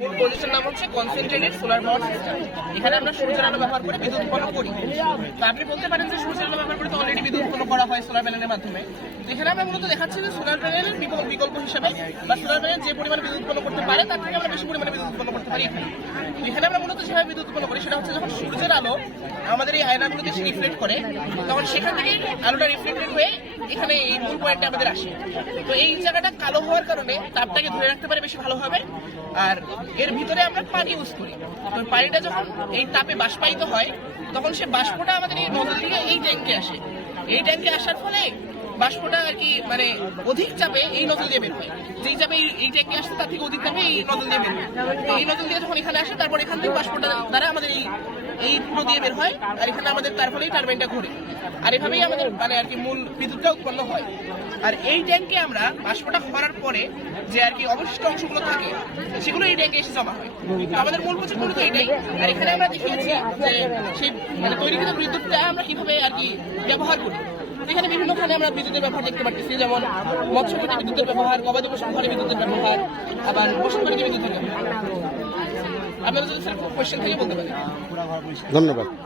মূল প্রজেক্টের নাম হচ্ছে কনসেন্ট্রেটেড সোলার পাওয়ার সিস্টেম। এখানে আমরা সূর্যের আলো ব্যবহার করে বিদ্যুৎ উৎপন্ন করি। তো আপনি বলতে পারেন যে সূর্যের আলো ব্যবহার করে তো অলরেডি বিদ্যুৎ উৎপন্ন করা হয় সোলার প্যানেলের মাধ্যমে। এখানে আমরা মূলত দেখাচ্ছি যে সোলার প্যানেলের বিকল্প হিসেবে বা সোলার প্যানেল যে পরিমাণে বিদ্যুৎ উৎপন্ন করতে পারে তার থেকে আমরা বেশি পরিমাণে বিদ্যুৎ উৎপন্ন করতে পারি। এখানে আমরা মূলত যেভাবে বিদ্যুৎ উৎপন্ন করি সেটা হচ্ছে যখন সূর্যের আলো আমাদের এই আয়নাগুলোতে এসে রিফ্লেক্ট করে, তখন সেখান থেকে আলোটা রিফ্লেক্টেড হয়ে এখানে এই মূল পয়েন্টে আমাদের আসে। তো এই জায়গাটা কালো হওয়ার কারণে তাপটাকে ধরে রাখতে পারে বেশি ভালো হবে। আর এর ভিতরে আমরা পানি ইউজ করি। তো পানিটা যখন এই তাপে বাষ্পায়িত হয় তখন সে বাষ্পটা আমাদের এই নজল থেকে এই ট্যাঙ্কে আসে। এই ট্যাঙ্কে আসার ফলে বাষ্পটা আর কি মানে অধিক চাপে এই নজল দিয়ে বের হয়। যেই চাপে এই ট্যাঙ্কে আসছে তার থেকে অধিক চাপে এই নজল দিয়ে বের হয়। এই নজল দিয়ে যখন এখানে আসে তারপর এখান থেকে বাষ্পটা দ্বারা আমাদের এই পুরো দিয়ে বের হয়। আর এখানে আমাদের তার ফলেই টারবাইনটা ঘোরে। আর এভাবেই আমাদের মানে আর কি মূল বিদ্যুৎটা উৎপন্ন হয়। আর এই ট্যাঙ্কে আমরা বাষ্পটা করার পরে যে আর কি অবশিষ্ট অংশগুলো থাকে সেগুলো এই ট্যাঙ্কে এসে জমা হয়। তো আমাদের মূল প্রজেক্ট মূলত এটাই। আর এখানে আমরা দেখিয়েছি যে সেই মানে তৈরিকৃত বিদ্যুৎটা আমরা কিভাবে আর কি ব্যবহার করি। এখানে বিভিন্নখানে আমরা বিদ্যুতের ব্যবহার দেখতে পাচ্ছি, যেমন মৎস্য খাতে বিদ্যুতের ব্যবহার, গবাদি পশু ঘরে বিদ্যুতের ব্যবহার, আবার বসতবাড়িতে বিদ্যুতের ব্যবহার। আপনারা যদি স্যার কোয়েশ্চেন থেকে বলতে পারেন। ধন্যবাদ।